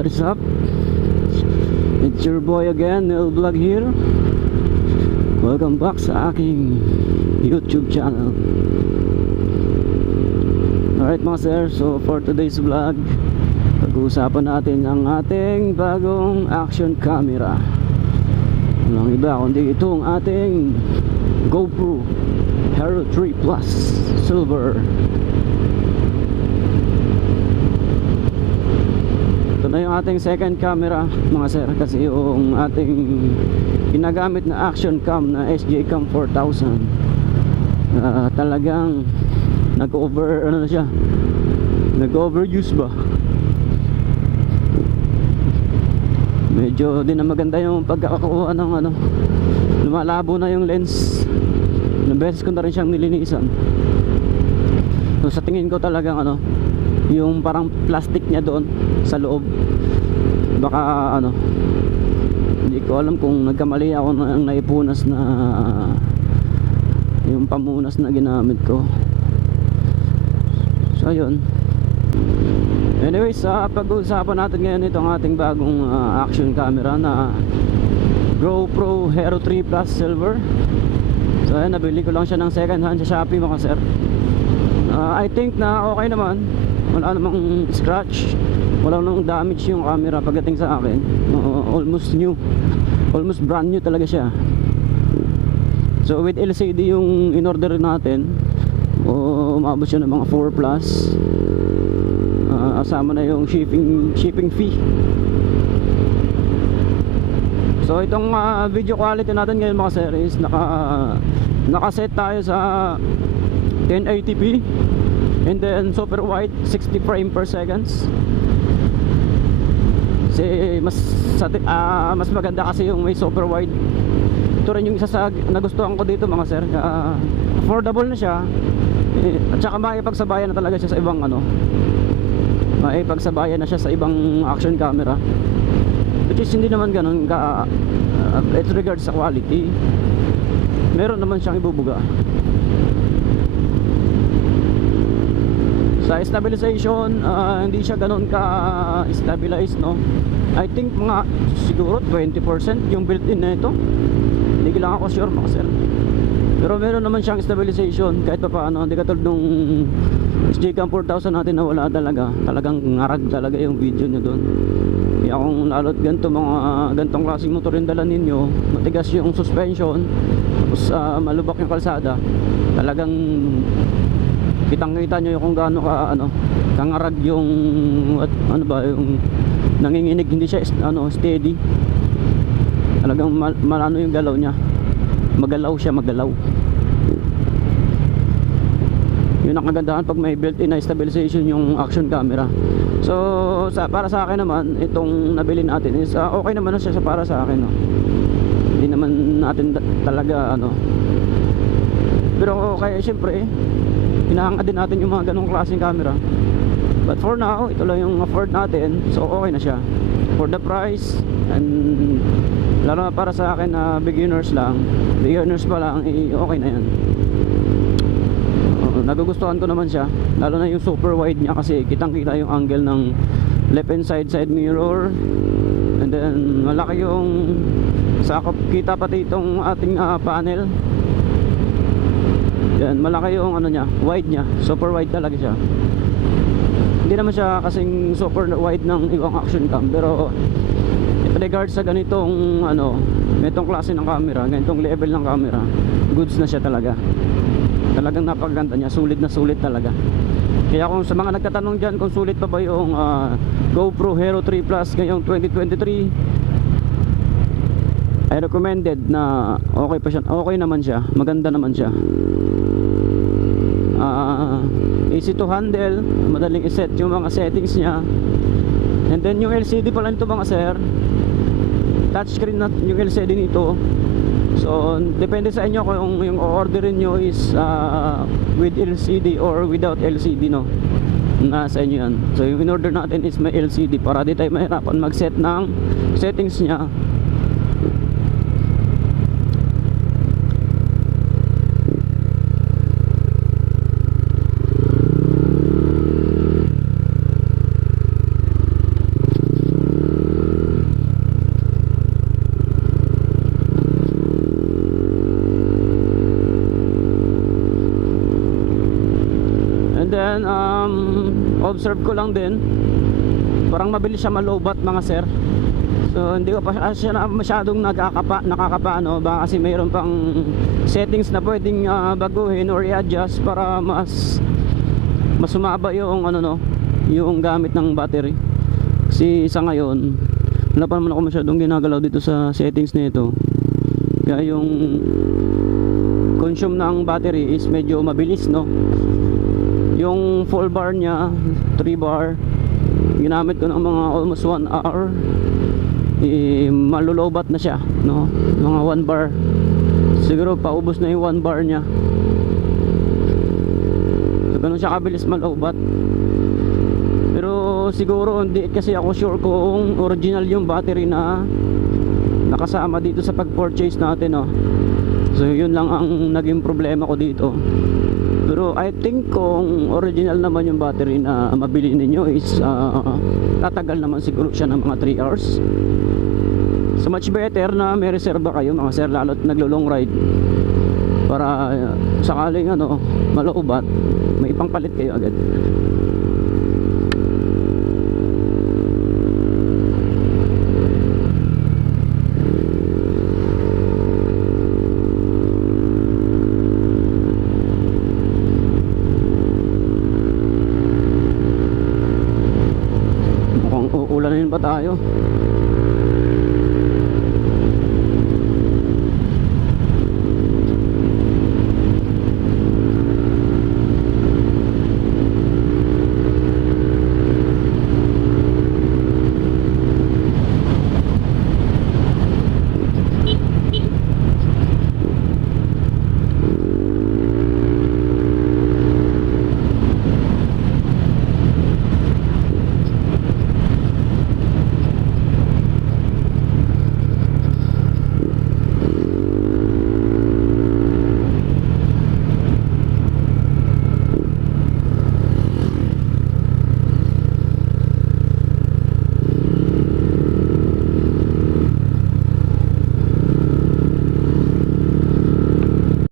What is up? It's your boy again, Neil Vlog here. Welcome back sa aking YouTube channel. Alright mga sir, so for today's vlog, pag-uusapan natin ang ating bagong action camera. Walang iba kundi itong ating GoPro Hero 3 Plus Silver. Ito na yung ating second camera mga sir, kasi yung ating ginagamit na action cam na SJ Cam 4000 talagang nag-overuse ba, medyo di na maganda yung pagkakakuha ng lumalabo na yung lens. Ilang beses ko na rin siyang nilinisan. So sa tingin ko talagang yung parang plastic niya doon sa loob, baka hindi ko alam kung nagkamali ako ng naipunas na yung pamunas na ginamit ko. So ayun. Anyways, pag-uusapan natin ngayon itong ating bagong action camera na GoPro Hero 3 Plus Silver. So ayun, nabili ko lang siya ng second hand sa Shopee mga sir. I think na okay naman, wala namang scratch, wala namang damage yung camera pagdating sa akin. Almost new, almost brand new talaga siya. So with LCD yung in-order natin, umabot siya ng mga 4 plus, kasama na yung shipping fee. So itong video quality natin ngayon mga sir is nakaset tayo sa 1080p and then super wide 60 frame per seconds. Kasi mas maganda kasi yung may super wide. Ito rin yung isa sa nagustuhan ko dito mga sir. Affordable na siya, at saka maipagsabayan na talaga siya sa ibang maipagsabayan na siya sa ibang action camera, which is hindi naman ganun ka with regards sa quality. Meron naman siyang ibubuga. Sa stabilization, hindi siya ganun ka stabilized, no? I think mga siguro 20% yung built-in na ito. Hindi lang ako sure mga sir, pero meron naman siyang stabilization kahit pa paano. Hindi katulad nung SJ Cam 4000 natin na wala talaga. Talagang ngarag talaga yung video nyo doon. Kaya kung lalot gantong klaseng motor yung dala ninyo, matigas yung suspension, tapos malubak yung kalsada, talagang kitang kita nyo yung kung gaano kangarag yung yung nanginginig. Hindi siya steady. Talagang malano yung galaw niya, magalaw. Yun ang kagandahan pag may built-in na stabilization yung action camera. So para sa akin naman, itong nabili natin is okay naman na siya para sa akin, no? Hindi naman natin talaga pero kaya syempre hinahangad din natin yung mga ganong klaseng camera. But for now, ito lang yung afford natin, so okay na siya for the price. And lalo na para sa akin na beginners pa lang, okay na yan. Nagugustuhan ko naman siya, lalo na yung super wide niya, kasi kitang kita yung angle ng left and side mirror. And then malaki yung sakop, kita pati itong ating panel. Yan, malaki yung niya, wide niya, super wide talaga siya. Hindi naman siya kasing super wide ng ibang action cam, pero regards sa ganitong ganitong klase ng camera, ganitong level ng camera, goods na siya talaga. Talagang napakaganda niya, sulit na sulit talaga. Kaya kung sa mga nagtatanong dyan kung sulit pa ba yung GoPro Hero 3 Plus ngayong 2023, I recommended na okay pa siya, okay naman siya, maganda naman siya. Easy to handle, madaling iset yung mga settings niya. And then yung LCD pala nito mga sir, touchscreen na yung LCD nito. So depende sa inyo kung yung orderin nyo is with LCD or without LCD, no? Nasa inyo yan. So yung in-order natin is may LCD para di tayo mahirapan mag-set ng settings niya. Yan, observe ko lang din. Parang mabilis siya malobat mga sir. So hindi ko pa siya masyadong nakakapa, no? Baka kasi mayroon pang settings na pwedeng baguhin or i-adjust para mas sumaba yung ano, no, yung gamit ng battery. Kasi sa ngayon wala pa naman ako masyadong ginagalaw dito sa settings nito. Kaya yung consume ng battery is medyo mabilis, no? Yung full bar niya 3 bar ginamit ko ng mga almost 1 hour, malulobat na siya, no? Mga 1 bar siguro, paubos na yung 1 bar niya. So ganun siya kabilis malobat. Pero siguro hindi kasi ako sure kung original yung battery na nakasama dito sa pag-purchase natin, no? So yun lang ang naging problema ko dito. Pero I think kung original naman yung battery na mabili ninyo is tatagal naman siguro siya ng mga 3 hours. So much better na may reserba kayo mga sir, lalo't naglo-long ride, para sakaling ano, malaubat, may pangpalit kayo agad. Mukhang uulanin pa tayo.